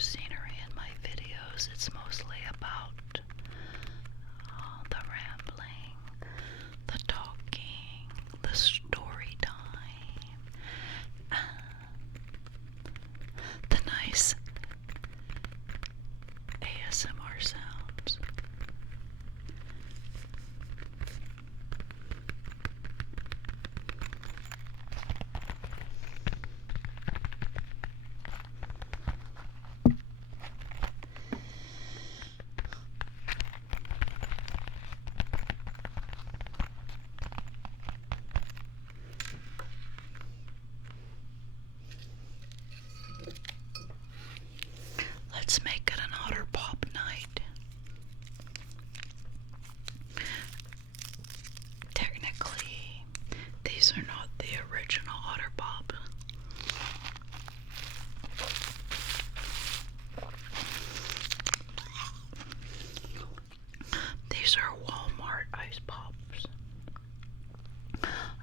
scenery in my videos. It's mostly about the rambling, the talking, the story time, the nice ASMR sounds. Let's make it an Otter Pop night. Technically, these are not the original Otter Pop. These are Walmart ice pops.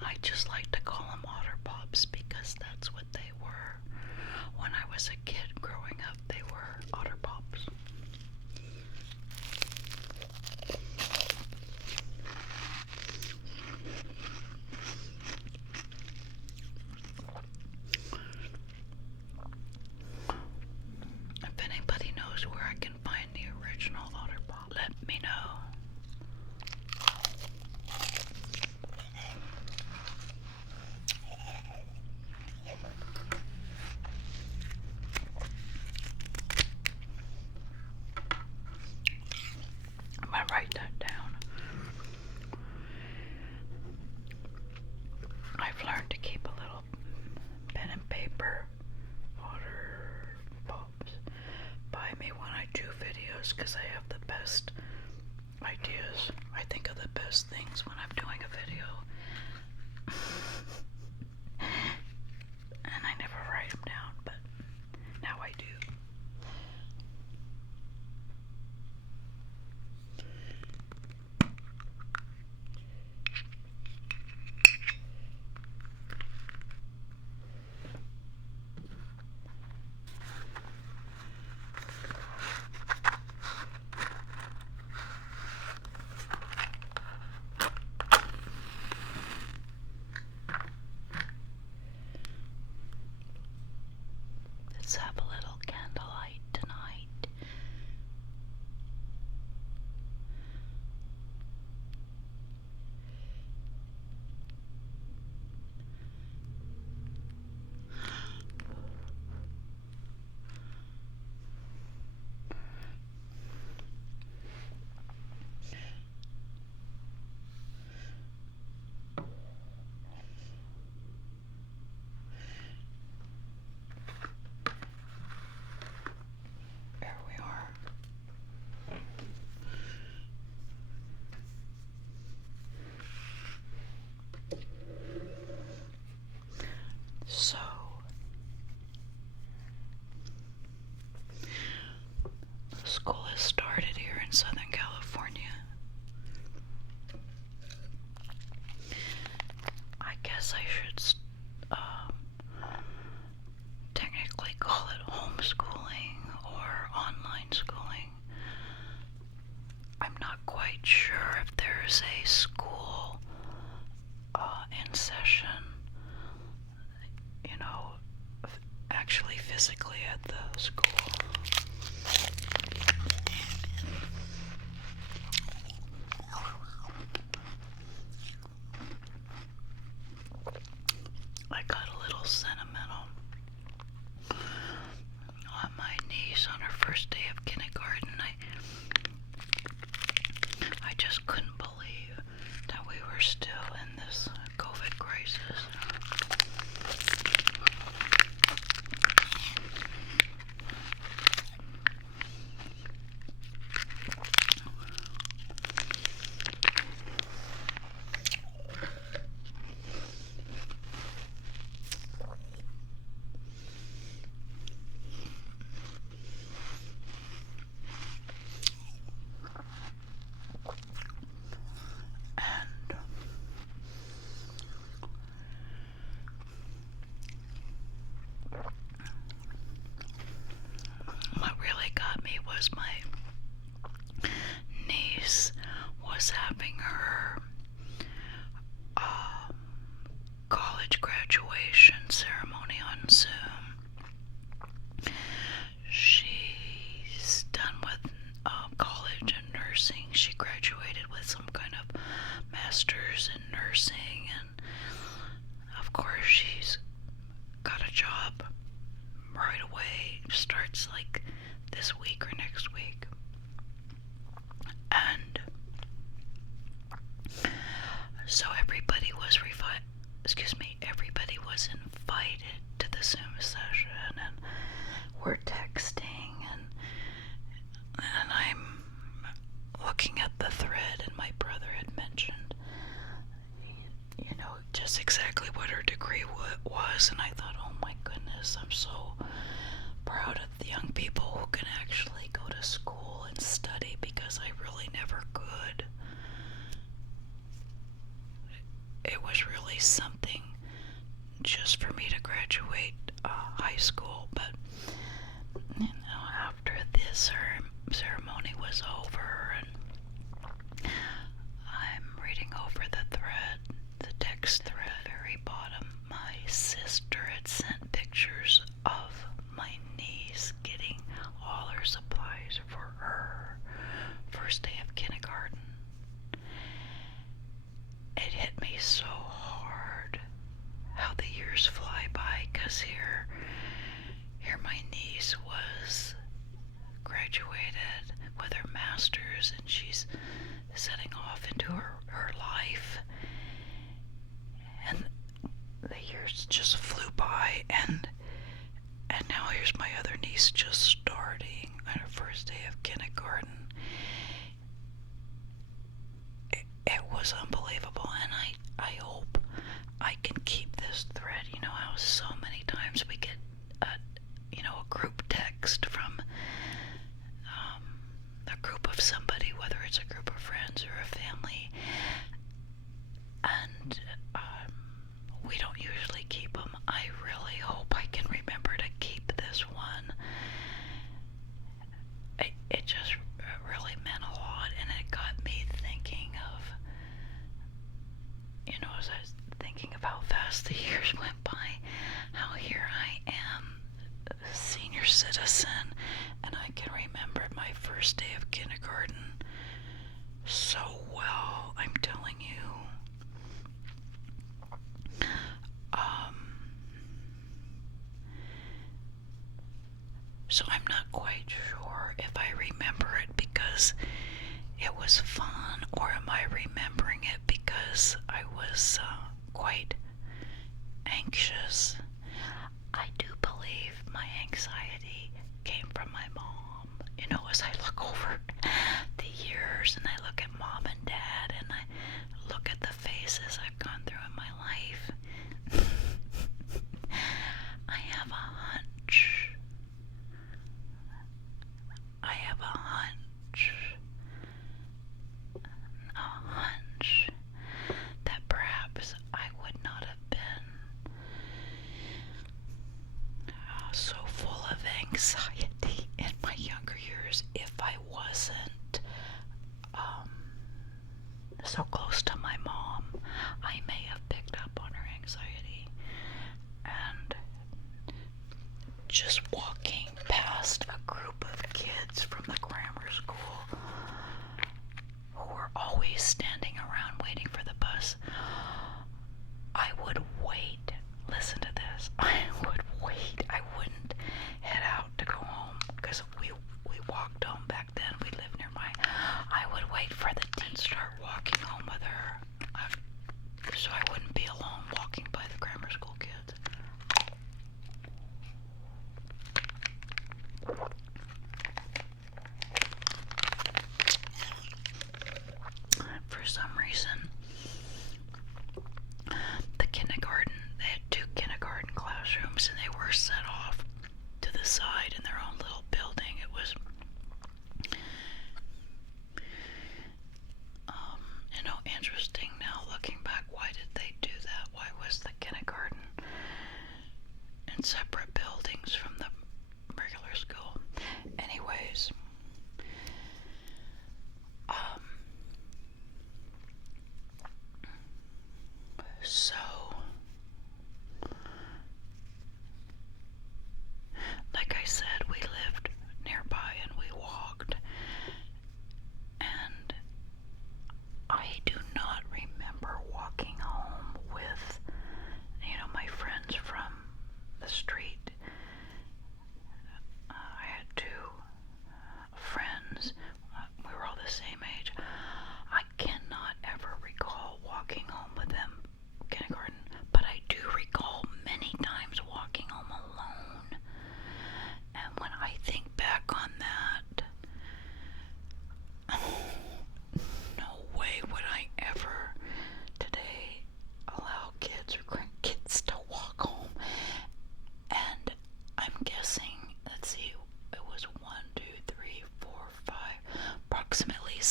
I just like to call them Otter Pops because that's what they were. When I was a kid growing up, they were Otter Pops. If anybody knows where I can find the original Otter Pop, let me know. I'm gonna write that down. I've learned to keep a little pen and paper. Otter Pops. Buy me when I do videos because I have the best ideas. I think of the best things when I'm doing a video. And I never write them down, but now I do. Let's have a little candlelight tonight. There we are. So, school has started here in Southern California. I guess I should technically call it homeschooling or online schooling. I'm not quite sure if there's a school in session, actually physically at the school. I got a little sentimental on my niece on her first day of kindergarten. I just couldn't believe that we were still in this COVID crisis. was my niece was having her college graduation ceremony on Zoom. She's done with college and nursing. She graduated with some kind of master's in nursing, and of course she's got a job right away. Starts like this week or next week. And so everybody was invited to the Zoom session, and we're texting, and I'm looking at the thread, and my brother had mentioned, just exactly what her degree was, and I thought, oh my goodness, I'm so proud of the young people who can actually go to school and study, because I really never could. It was really something just for me to graduate high school, but after this ceremony was over, and I'm reading over the text thread, at the very bottom, my sister had sent pictures of my niece getting all her supplies for her first day of kindergarten. It hit me so hard how the years fly by, because here my niece was graduated with her master's, and she's setting off into her life, and the years just flew by, and now here's my other niece just starting on her first day of kindergarten. It was unbelievable, and I hope I can keep this thread. How so many times we get a group text from a group of somebody, whether it's a group of friends or a family, and we don't usually keep them. I really hope I can remember to keep this one. It just really meant a lot, and it got me thinking of, as I was thinking of how fast the years went by, how here I am, a senior citizen, and I can remember my first day of kindergarten so well, I'm telling you. So I'm not quite sure if I remember it because it was fun, or am I remembering it because I was quite anxious. I do believe my anxiety came from my mom. As I look over the years, and I look at mom and dad, and I look at the faces I've gone through in my life, I have a hunch. That perhaps I would not have been so full of anxiety in my younger years if I wasn't so close to my mom. I may have picked up on her anxiety, and just walking past a group of kids from the grammar school who were always standing around waiting for the bus, I would wait. Listen to this. I would wait. I wouldn't head out to go home, because we walked home back then. We lived nearby. I would wait for the teen to start walking home with her, so I wouldn't be alone walking by the grammar school kids. For some reason, the kindergarten, they had 2 kindergarten classrooms, and they were set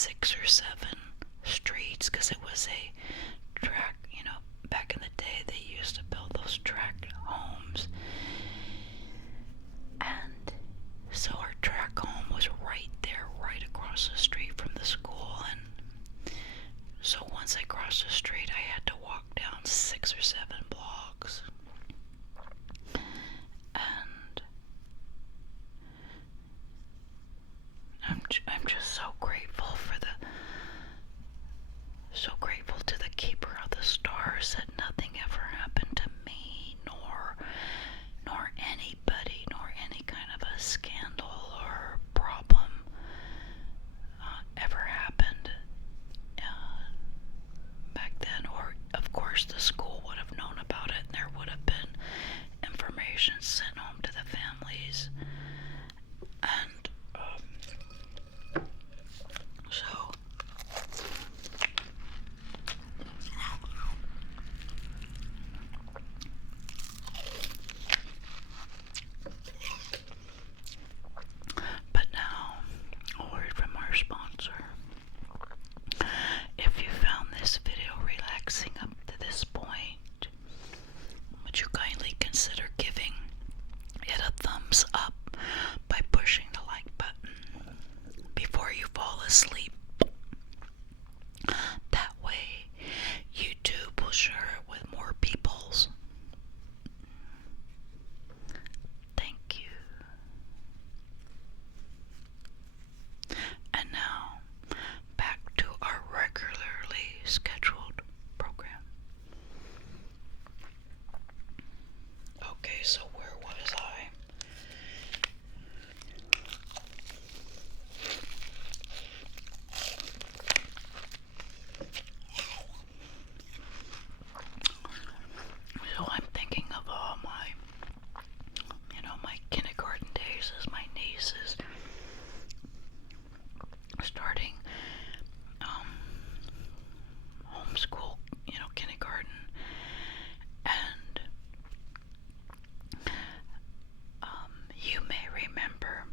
6 or 7 streets, because it was a track, back in the day they used to build those tract homes. And so our track home was right there, right across the street from the school. And so once I crossed the street, I had to walk down 6 or 7 blocks. And I'm just so grateful to the keeper of the stars that nothing ever happened to me, nor anybody, nor any kind of a scandal or problem ever happened back then. Or of course the school would have known about it, and there would have been information sent home to the families. And so but now, a word from our sponsor. If you found this video relaxing up to this point, would you kindly consider giving it a thumbs up by pushing the like button before you fall asleep? That way, YouTube will share it with more peoples. Thank you. And now, back to our regularly scheduled program. Okay, so where was I? So I'm thinking of all my kindergarten days as my nieces starting homeschool, kindergarten. And you may remember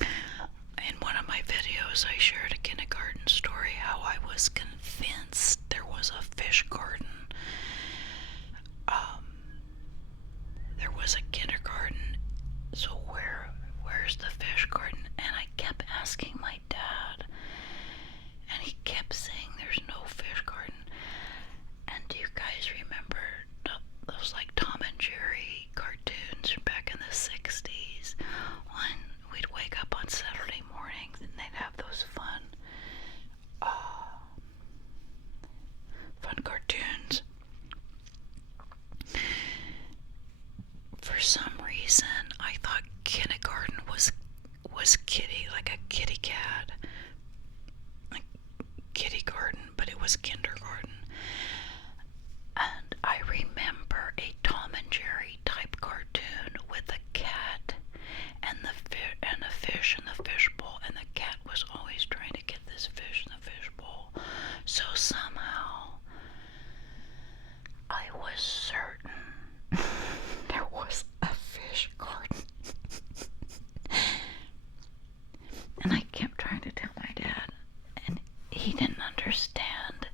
in one of my videos I shared a kindergarten story, how I was convinced there was a fish garden. There was a kindergarten, so where's the fish garden? And I kept asking my dad, and he kept saying there's no fish garden. And do you guys remember those like Tom and Jerry cartoons from back in the 60s, when we'd wake up on Saturday mornings and they'd have those fun cartoons? For some reason, I thought kindergarten was kitty, like a kitty cat, like kitty garden, but it was kindergarten. And I remember a Tom and Jerry type cartoon with a cat and the fish in the fish bowl, and the cat was always trying to get this fish in the fish bowl. So somehow I was certain there was a fish garden. And I kept trying to tell my dad, and he didn't understand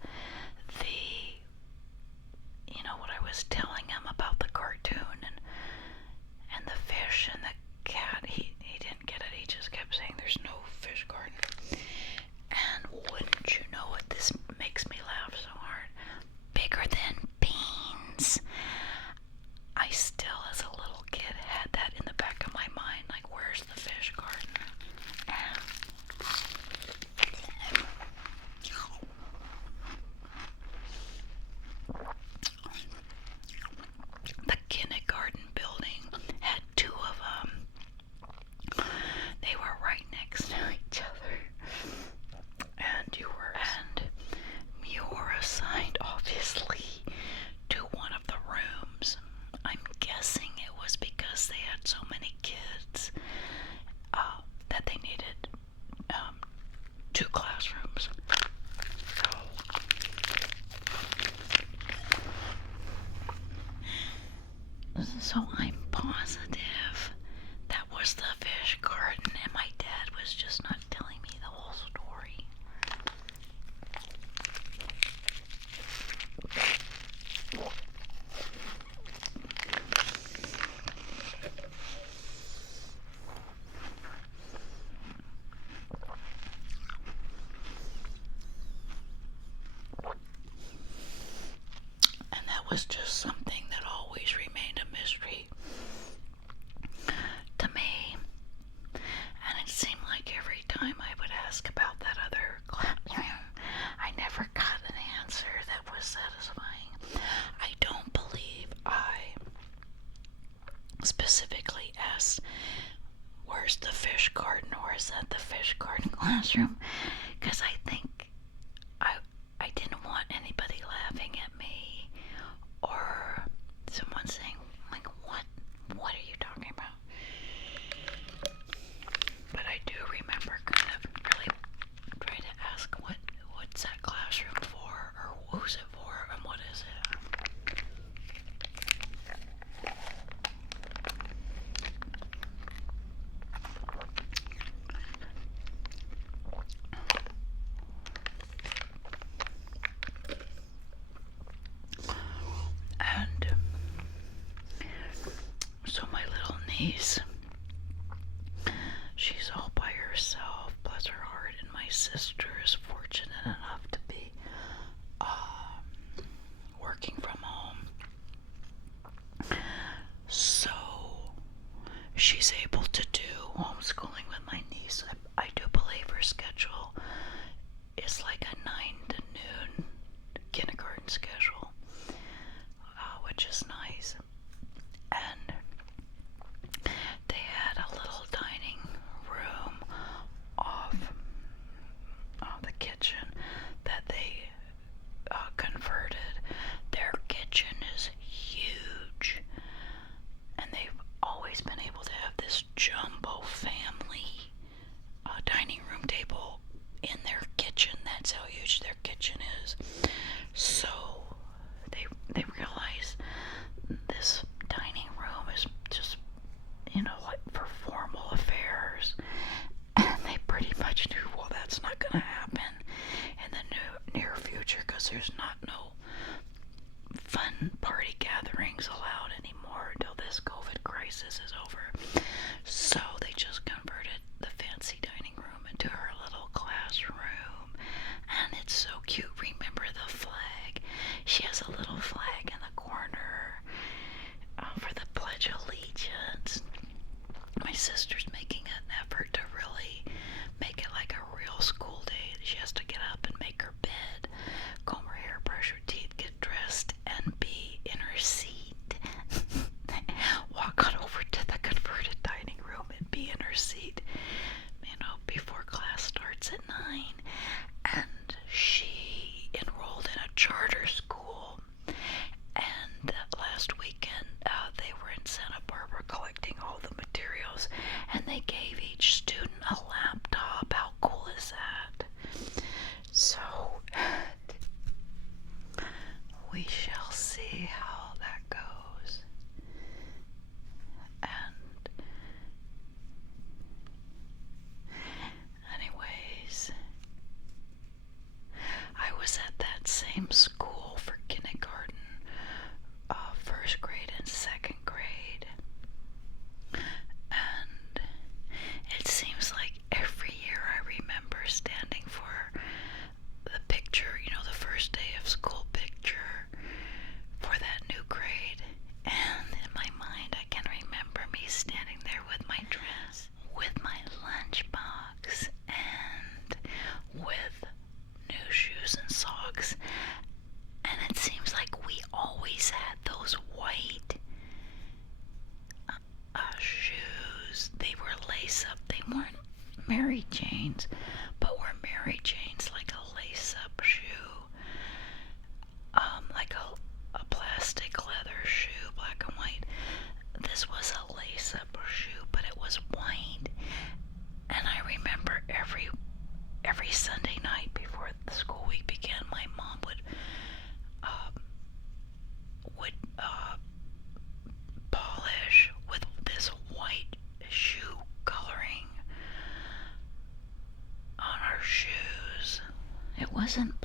what I was telling him about the cartoon and the fish and the cat. He didn't get it. He just kept saying there's no fish garden. And wouldn't you know it, this makes me laugh so hard. Bigger than beans. I still, as a little kid, had that in the back of my mind, like, where's the fish garden? And the kindergarten building had 2 of them. was just something that always remained a mystery to me. And it seemed like every time I would ask about that other classroom, I never got an answer that was satisfying. I don't believe I specifically asked, where's the fish garden, or is that the fish garden classroom? Because I think I didn't want anybody laughing at me, or someone saying, like, what are you talking about? But I do remember kind of really trying to ask, what's that classroom for, or who's it for, and what is it? And so my little niece, she's all by herself, bless her heart, and my sister is fortunate enough to be working from home. So she's able to do homeschooling with my niece. I do believe her schedule is like a 9 to noon kindergarten schedule, which is nice. And they had a little dining room off the kitchen that they converted. Their kitchen is huge, and they've always been able to have this jumbo family dining room table in their kitchen. That's how huge their kitchen is. So they realize this dining room is just, like for formal affairs. And they pretty much knew, well, that's not going to happen in the near future, because there's no fun party gatherings allowed anymore until this COVID crisis is over. So they just converted the fancy dining room into her little classroom. And it's so cute. Remember the flag? She has a little flag in the corner for the Pledge of Allegiance. My sister's making an effort to really make it like a real school day. She has to get up and make her bed, comb her hair, brush her teeth, get dressed, and be in her seat. Walk on over to the converted dining room and be in her seat, before class starts at 9. And she enrolled in a charter school. And last weekend, they were in Santa Barbara collecting all the materials, and they gave each student a laptop. How cool is that? So we shall see how that goes. And anyways, I was at that same school for kindergarten, first grade and second grade. And it seems like every year I remember standing for the picture, the first day of school picture for that new grade. And in my mind, I can remember me standing there with my dress, with my lunchbox, and with new shoes and socks. And it seems like we always had those white shoes. They were lace up. They weren't Mary Janes, but were Mary Janes like a lace up shoe, like a plastic leather shoe, black and white. This was a lace up shoe, but it was white. And I remember every Sunday night before the school week began, my mom would polish with this white shoe coloring on our shoes. It wasn't